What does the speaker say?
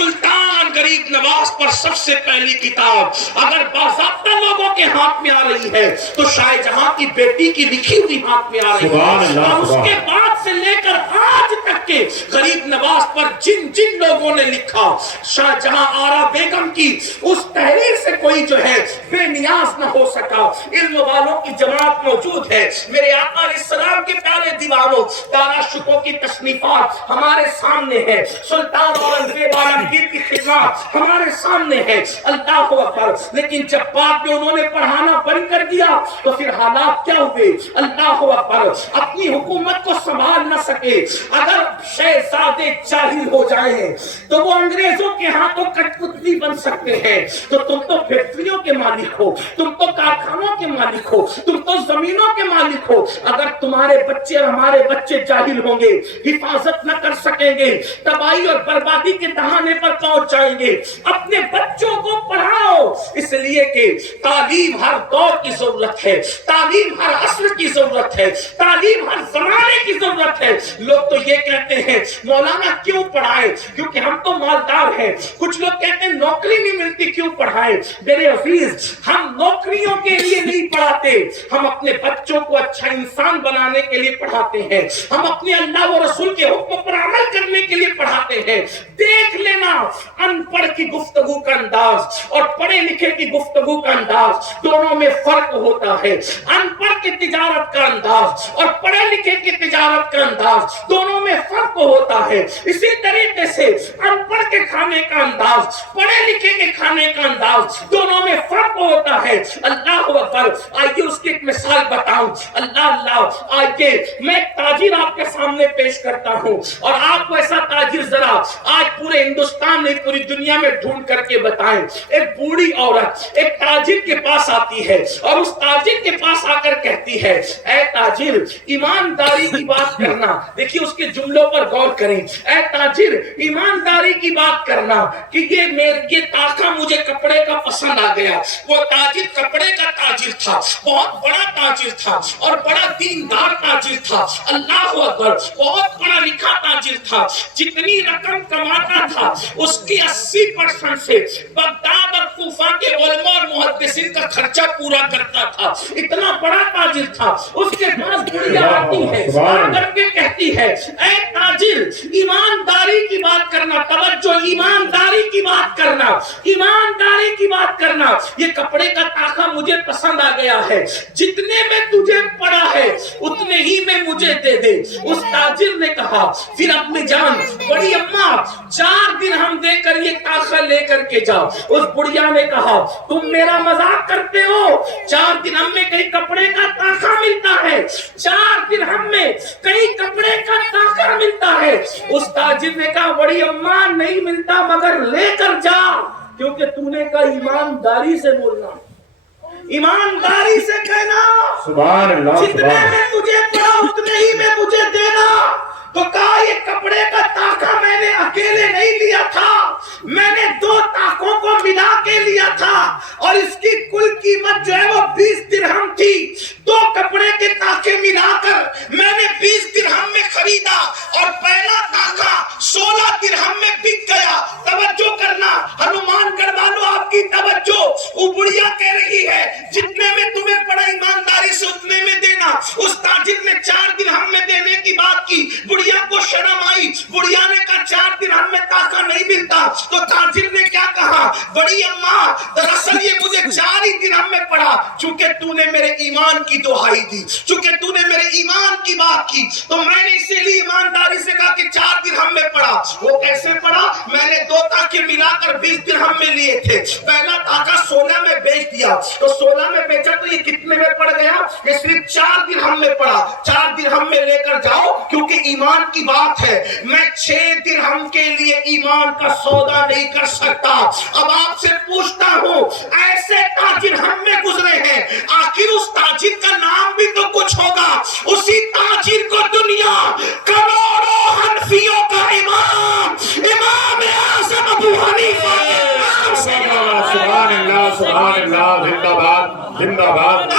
सुल्तान गरीब नवाज पर सबसे पहली किताब अगर बाज़ाब्ता लोगों के हाथ में आ रही है तो शाहजहां की बेटी की लिखी हुई हाथ में आ रही है। और उसके बाद से लेकर आज तक के गरीब नवाज पर जिन जिन लोगों ने लिखा, शाहजहां आरा बेगम की उस तहरीर से कोई जो है बेनियाज न हो सका। इल्म वालों की जमात मौजूद है। मेरे आका अलैहिस्सलाम के प्यारे दीवानों, दाराशुकों की तसनीफात हमारे सामने है। सुल्तान औरंगजेब आलमगीर की खिदमत हमारे सामने है। अल्लाह अकबर। लेकिन जब बाद में उन्होंने पढ़ाना बंद कर दिया तो फिर हालात क्या हुए? अल्लाह अकबर। अपनी हुकूमत को संभाल न सके, अगर शहजादे जाहिल हो जाए तो वो अंग्रेजों के हाथों कठपुतली बन सकते हैं। तो तुम तो फैक्ट्रियों के मालिक हो, तुम तो कारखानों के मालिक हो, तुम तो जमीनों के मालिक हो। अगर तुम्हारे बच्चे और हमारे बच्चे जाहिल होंगे, हिफाजत न कर सकेंगे, तबाही और बर्बादी के दहाने पर पहुंच जाएंगे। अपने बच्चों को पढ़ाओ, इसलिए कि तालीम हर दौर की जरूरत है, तालीम हर असर की जरूरत है, तालीम हर जमाने की जरूरत है। लोग तो ये कहते हैं मौलाना क्यों पढ़ाए, क्योंकि हम तो मालदार हैं। कुछ लोग कहते हैं नौकरी नहीं मिलती क्यों पढ़ाए। मेरे अजीज, हम नौकरियों के लिए नहीं पढ़ाते, हम अपने बच्चों को अच्छा इंसान बनाने के लिए पढ़ाते हैं। हम अपने अल्लाह और रसूल के हुक्म पर अमल करने के लिए पढ़ाते हैं। देख लेना, अनपढ़ की गुफ्तगू का अंदाज और पढ़े लिखे की गुफ्तगू का अंदाज, दोनों में फर्क होता है। अनपढ़ की तिजारत का अंदाज और पढ़े लिखे की तिजारत का अंदाज, दोनों में फर्क होता है। इसी तरीके से अनपढ़ के खाने का अंदाज, पढ़े लिखे के खाने का अंदाज, दोनों में फर्क होता है। अल्लाह अकबर। आइए उसकी एक मिसाल बताऊं। अल्लाह अल्लाह। आइए मैं एक ताजिर आपके सामने पेश करता हूं और आपको ऐसा ताजिर जरा आज पूरे हिंदुस्तान में, पूरी दुनिया में ढूंढ करके बताएं। एक बूढ़ी औरत एक ताजिर के पास आती है और उस ताजिर के पास आकर कहती है, ऐ ताजिर, ईमानदारी की बात करना। देखिए उसके जुमलों पर गौर करें। ऐ ताजिर, ईमानदारी की बात करना कि ये ताका मुझे कपड़े का पसंद आ गया। वो ताजिर कपड़े का ताजिर था, बहुत बड़ा ताजिर था और बड़ा दीनदार ताजिर था। अल्लाह अकबर। बहुत बड़ा लिखा ताजिर था। जितनी रकम कमाता था उसकी 80% से बगदाद और कूफा के उलमा और मुहद्दिसीन का खर्चा पूरा करता था। इतना बड़ा ताजिर था। उसके पास बुढ़िया आती है, आकर के कहती है, ऐ ताजिर, ईमानदारी की बात करना। तवज्जो, ईमानदारी की बात करना, ईमानदारी की बात करना। ये कपड़े का ताका मुझे पसंद आ गया है, जितने में तुझे पड़ा है उतने ही में मुझे दे दे। उस ताजिर ने कहा, फिर अपनी जान, बड़ी अम्मा, 4 दिरहम देकर ये ताका लेकर के जाओ। उस बुढ़िया ने कहा, तुम मेरा मजाक करते हो? 4 दिरहम में कहीं कपड़े का ताका मिलता है? 4 दिरहम में कहीं कपड़े का ताका मिलता है? उस ताजिर ने कहा, बड़ी अम्मा, नहीं मिलता, मगर लेकर जा, क्योंकि तूने कहा ईमानदारी से बोलना, ईमानदारी से कहना, सुभान अल्लाह, जितने में तुझे पड़ा उतने ही में मुझे देना। तो कहा, ये कपड़े का ताका मैंने अकेले नहीं लिया था, मैंने 2 ताकों को मिला के लिया था और इसकी कुल कीमत जो है वो 20 दिरहम थी। 2 कपड़े के ताके मिलाकर मैंने 20 दिरहम में खरीदा और पहला ताका 16 दिरहम में बिक गया। तवज्जो करना, हनुमानगढ़ वालों, आपकी तवज्जो। वो बुढ़िया कह रही है, जितने में तुम्हें पड़ा ईमानदारी से उतने में देना। उस ताजिर ने 4 दिरहम में देने की बात की। बुढ़िया को शर्म आई। बुढ़िया ने कहा, 4 दिरहम में ताका नहीं मिलता। तो ताजिर ने क्या कहा, बड़ी अम्मा, दरअसल ये मुझे 4 ही दिरहम में पड़ा। चूंकि तूने मेरे ईमान की दुहाई दी, चूंकि तूने मेरे ईमान की बात की, तो मैंने इसीलिए ईमानदारी से कहा कि 4 दिरहम में पड़ा। वो कैसे पड़ा? मैंने 2 ताके मिलाकर 20 दिरहम में लिए थे। पहला ताका 16 में बेच दिया, तो 16 में बेचा तो ये कितने में पड़ गया? ये सिर्फ 4 दिरहम में पड़ा। 4 दिरहम में लेकर जाओ, क्योंकि ईमान की बात है। मैं 6 दिरहम के लिए ईमान का सौदा नहीं कर सकता। अब आपसे पूछता हूं, ऐसे ताजिर हम में गुजरे हैं, आखिर उस ताजिर का नाम भी तो कुछ होगा। उसी ताजिर को दुनिया करोड़ों हनफियों का इमाम, इमाम आज़म अबू हनीफा, सुभान अल्लाह, सुभान अल्लाह, जिंदाबाद, जिंदाबाद।